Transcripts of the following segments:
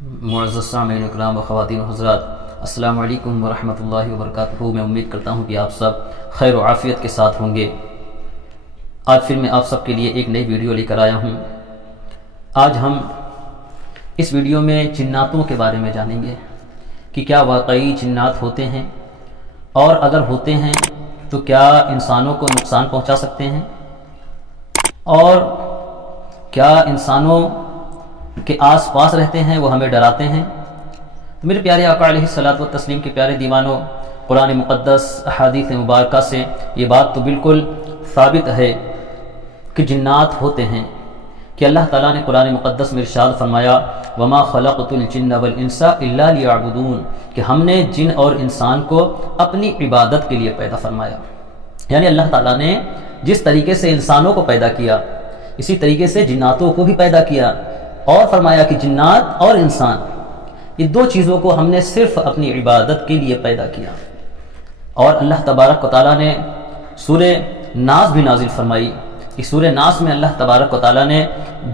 معزز سامعین اکرام و خواتین و حضرات، السلام علیکم ورحمۃ اللہ وبرکاتہ۔ میں امید کرتا ہوں کہ آپ سب خیر و عافیت کے ساتھ ہوں گے۔ آج پھر میں آپ سب کے لیے ایک نئی ویڈیو لے کر آیا ہوں۔ آج ہم اس ویڈیو میں جناتوں کے بارے میں جانیں گے کہ کیا واقعی جنات ہوتے ہیں، اور اگر ہوتے ہیں تو کیا انسانوں کو نقصان پہنچا سکتے ہیں، اور کیا انسانوں کے آس پاس رہتے ہیں، وہ ہمیں ڈراتے ہیں۔ تو میرے پیارے آقا علیہ الصلوۃ والتسلیم کے پیارے دیوانوں، قرآن مقدس احادیث مبارکہ سے یہ بات تو بالکل ثابت ہے کہ جنات ہوتے ہیں، کہ اللہ تعالیٰ نے قرآن مقدس میں ارشاد فرمایا وَمَا خَلَقْتُ الْجِنَّ وَالْإِنسَ إِلَّا لِيَعْبُدُونَ، کہ ہم نے جن اور انسان کو اپنی عبادت کے لیے پیدا فرمایا۔ یعنی اللہ تعالیٰ نے جس طریقے سے انسانوں کو پیدا کیا، اسی طریقے سے جناتوں کو بھی پیدا کیا، اور فرمایا کہ جنات اور انسان یہ دو چیزوں کو ہم نے صرف اپنی عبادت کے لیے پیدا کیا۔ اور اللہ تبارک و تعالیٰ نے سورہ ناس بھی نازل فرمائی، کہ سورہ ناس میں اللہ تبارک و تعالیٰ نے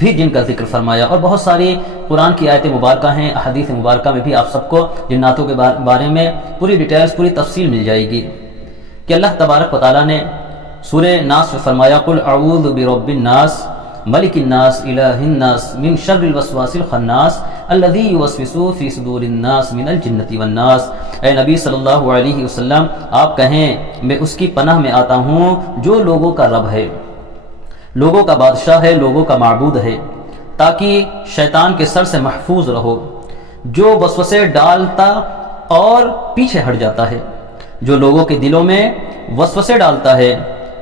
بھی جن کا ذکر فرمایا، اور بہت ساری قرآن کی آیت مبارکہ ہیں، احادیث مبارکہ میں بھی آپ سب کو جناتوں کے بارے میں پوری ڈیٹیلز، پوری تفصیل مل جائے گی، کہ اللہ تبارک و تعالیٰ نے سورہ ناس میں فرمایا قُلْ أَعُوذُ بِرَبِّ النَّاسِ ملک الناس الہ الناس من شر الوسواس الخناس الذی یوسوس فی صدور الناس من الجنۃ والناس۔ اے نبی صلی اللہ علیہ وسلم، آپ کہیں میں اس کی پناہ میں آتا ہوں جو لوگوں کا رب ہے، لوگوں کا بادشاہ ہے، لوگوں کا معبود ہے، تاکہ شیطان کے سر سے محفوظ رہو، جو وسوسے ڈالتا اور پیچھے ہٹ جاتا ہے، جو لوگوں کے دلوں میں وسوسے ڈالتا ہے،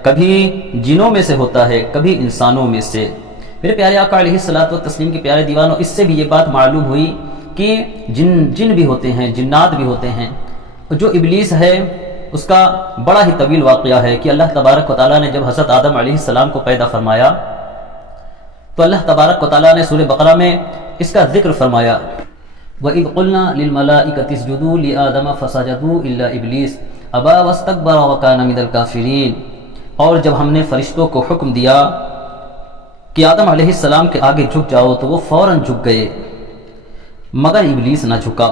کبھی جنوں میں سے ہوتا ہے، کبھی انسانوں میں سے۔ میرے پیارے آقا علیہ الصلوۃ والتسلیم کے پیارے دیوانوں، اس سے بھی یہ بات معلوم ہوئی کہ جن بھی ہوتے ہیں، جنات بھی ہوتے ہیں۔ جو ابلیس ہے اس کا بڑا ہی طویل واقعہ ہے، کہ اللہ تبارک و تعالیٰ نے جب حضرت آدم علیہ السلام کو پیدا فرمایا تو اللہ تبارک و تعالیٰ نے سورہ بقرہ میں اس کا ذکر فرمایا وَإِذْ قُلْنَا لِلْمَلَائِكَةِ اسْجُدُوا لِآدَمَ فَسَجَدُوا إِلَّا إِبْلِيسَ أَبَى وَاسْتَكْبَرَ وَكَانَ مِنَ الْكَافِرِينَ۔ اور جب ہم نے فرشتوں کو حکم دیا کہ آدم علیہ السلام کے آگے جھک جاؤ تو وہ فوراً جھک گئے، مگر ابلیس نہ جھکا،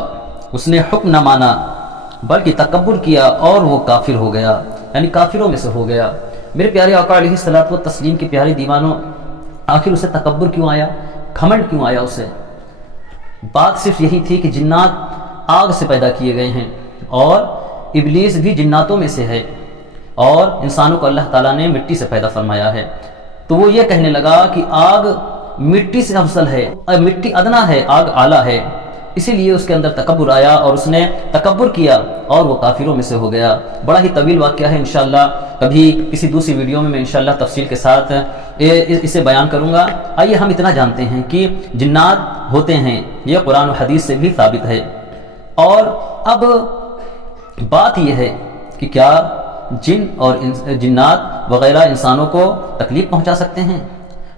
اس نے حکم نہ مانا بلکہ تکبر کیا اور وہ کافر ہو گیا، یعنی کافروں میں سے ہو گیا۔ میرے پیارے آقا علیہ الصلوۃ والتسلیم کے پیارے دیوانوں، آخر اسے تکبر کیوں آیا، گھمنڈ کیوں آیا اسے؟ بات صرف یہی تھی کہ جنات آگ سے پیدا کیے گئے ہیں، اور ابلیس بھی جناتوں میں سے ہے، اور انسانوں کو اللہ تعالیٰ نے مٹی سے پیدا فرمایا ہے۔ تو وہ یہ کہنے لگا کہ آگ مٹی سے افضل ہے، مٹی ادنا ہے، آگ اعلیٰ ہے، اسی لیے اس کے اندر تکبر آیا اور اس نے تکبر کیا اور وہ کافروں میں سے ہو گیا۔ بڑا ہی طویل واقعہ ہے، انشاءاللہ کبھی کسی دوسری ویڈیو میں انشاءاللہ تفصیل کے ساتھ اسے بیان کروں گا۔ آئیے ہم اتنا جانتے ہیں کہ جنات ہوتے ہیں، یہ قرآن و حدیث سے بھی ثابت ہے۔ اور اب بات یہ ہے کہ کیا جن اور جنات وغیرہ انسانوں کو تکلیف پہنچا سکتے ہیں؟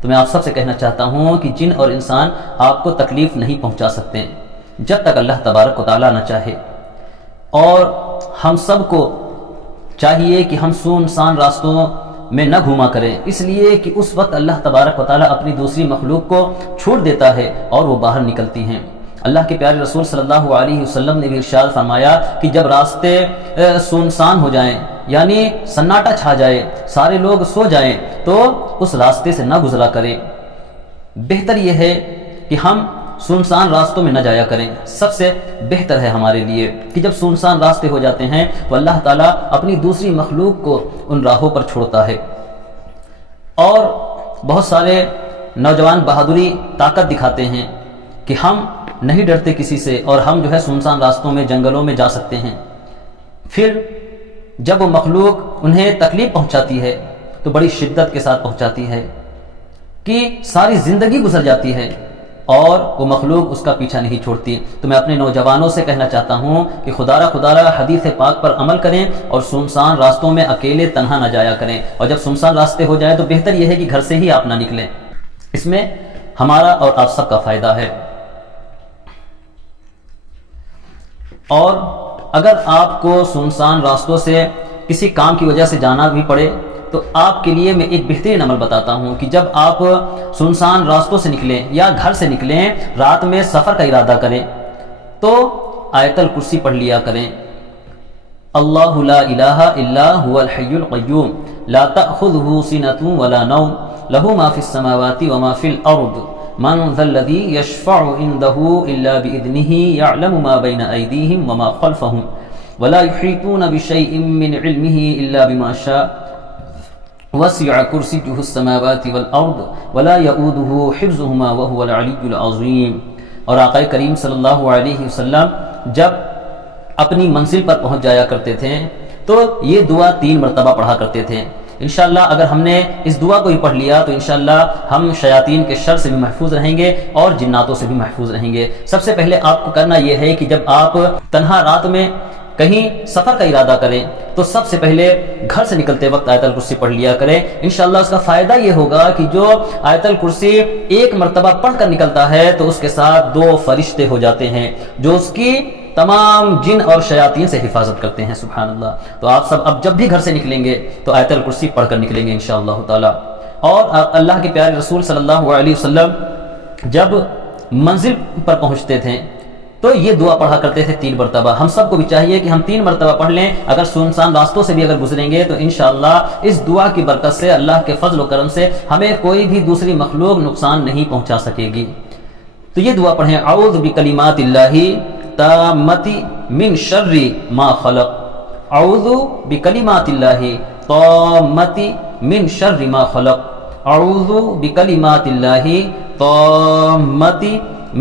تو میں آپ سب سے کہنا چاہتا ہوں کہ جن اور انسان آپ کو تکلیف نہیں پہنچا سکتے جب تک اللہ تبارک و تعالیٰ نہ چاہے۔ اور ہم سب کو چاہیے کہ ہم سنسان راستوں میں نہ گھوما کریں، اس لیے کہ اس وقت اللہ تبارک و تعالیٰ اپنی دوسری مخلوق کو چھوڑ دیتا ہے اور وہ باہر نکلتی ہیں۔ اللہ کے پیارے رسول صلی اللہ علیہ وسلم نے بھی ارشاد فرمایا کہ جب راستے سنسان ہو جائیں، یعنی سناٹا چھا جائے، سارے لوگ سو جائیں، تو اس راستے سے نہ گزرا کریں۔ بہتر یہ ہے کہ ہم سنسان راستوں میں نہ جایا کریں، سب سے بہتر ہے ہمارے لیے کہ جب سنسان راستے ہو جاتے ہیں تو اللہ تعالیٰ اپنی دوسری مخلوق کو ان راہوں پر چھوڑتا ہے۔ اور بہت سارے نوجوان بہادری طاقت دکھاتے ہیں کہ ہم نہیں ڈرتے کسی سے، اور ہم جو ہے سنسان راستوں میں، جنگلوں میں جا سکتے ہیں۔ پھر جب وہ مخلوق انہیں تکلیف پہنچاتی ہے تو بڑی شدت کے ساتھ پہنچاتی ہے کہ ساری زندگی گزر جاتی ہے اور وہ مخلوق اس کا پیچھا نہیں چھوڑتی۔ تو میں اپنے نوجوانوں سے کہنا چاہتا ہوں کہ خدا حدیث پاک پر عمل کریں، اور سنسان راستوں میں اکیلے تنہا نہ جایا کریں، اور جب سنسان راستے ہو جائیں تو بہتر یہ ہے کہ گھر سے ہی آپ نہ نکلیں، اس میں ہمارا اور آپ سب کا فائدہ ہے۔ اور اگر آپ کو سنسان راستوں سے کسی کام کی وجہ سے جانا بھی پڑے تو آپ کے لیے میں ایک بہترین عمل بتاتا ہوں کہ جب آپ سنسان راستوں سے نکلیں یا گھر سے نکلیں، رات میں سفر کا ارادہ کریں تو آیت الکرسی پڑھ لیا کریں۔ اللہ لا الہ الا هو الحی القیوم لا تأخذہ سنۃ ولا نوم لہ ما فی السماوات وما فی الارض من ذا الذی یشفع عنده الا بإذنہ یعلم ما بین ایدیہم وما خلفہم ولا یحیطون بشیء من علمہ الا بما شاء وسع کرسیہ السماوات والارض ولا یؤودہ حفظہما وهو العلی العظیم۔ اور آقا کریم صلی اللہ علیہ وسلم جب اپنی منزل پر پہنچ جایا کرتے تھے تو یہ دعا 3 مرتبہ پڑھا کرتے تھے۔ انشاءاللہ اگر ہم نے اس دعا کو ہی پڑھ لیا تو انشاءاللہ ہم شیاطین کے شر سے بھی محفوظ رہیں گے اور جناتوں سے بھی محفوظ رہیں گے۔ سب سے پہلے آپ کو کرنا یہ ہے کہ جب آپ تنہا رات میں کہیں سفر کا ارادہ کریں تو سب سے پہلے گھر سے نکلتے وقت آیت الکرسی پڑھ لیا کریں۔ انشاءاللہ اس کا فائدہ یہ ہوگا کہ جو آیت الکرسی 1 مرتبہ پڑھ کر نکلتا ہے تو اس کے ساتھ 2 فرشتے ہو جاتے ہیں جو اس کی تمام جن اور شیاطین سے حفاظت کرتے ہیں۔ سبحان اللہ۔ تو آپ سب اب جب بھی گھر سے نکلیں گے تو آیت الکرسی پڑھ کر نکلیں گے انشاءاللہ تعالی۔ اور اللہ کے پیارے رسول صلی اللہ علیہ وسلم جب منزل پر پہنچتے تھے تو یہ دعا پڑھا کرتے تھے 3 مرتبہ۔ ہم سب کو بھی چاہیے کہ ہم 3 مرتبہ پڑھ لیں۔ اگر سنسان راستوں سے بھی اگر گزریں گے تو انشاءاللہ اس دعا کی برکت سے، اللہ کے فضل و کرم سے ہمیں کوئی بھی دوسری مخلوق نقصان نہیں پہنچا سکے گی۔ تو یہ دعا پڑھیں، اعوذ بکلمات اللہ تامۃ من شر ما خلق، اعوذ بکلمات اللہ تامۃ من شر ما خلق، اعوذ بکلمات اللہ تامۃ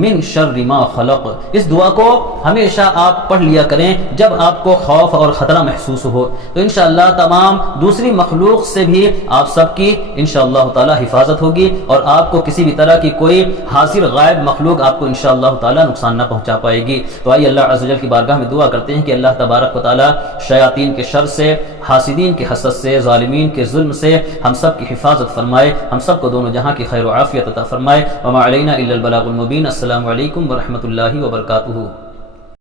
من شر ما خلق۔ اس دعا کو ہمیشہ آپ پڑھ لیا کریں جب آپ کو خوف اور خطرہ محسوس ہو، تو انشاءاللہ تمام دوسری مخلوق سے بھی آپ سب کی انشاءاللہ تعالی حفاظت ہوگی اور آپ کو کسی بھی طرح کی کوئی حاضر غائب مخلوق آپ کو انشاءاللہ تعالی نقصان نہ پہنچا پائے گی۔ تو آئیے اللہ عز و جل کی بارگاہ میں دعا کرتے ہیں کہ اللہ تبارک و تعالی شیاطین کے شر سے، حاسدین کے حسد سے، ظالمین کے ظلم سے ہم سب کی حفاظت فرمائے، ہم سب کو دونوں جہاں کی خیر و عافیت عطا فرمائے۔ وما علینا الا البلاغ المبین۔ السلام علیکم ورحمۃ اللہ وبرکاتہ۔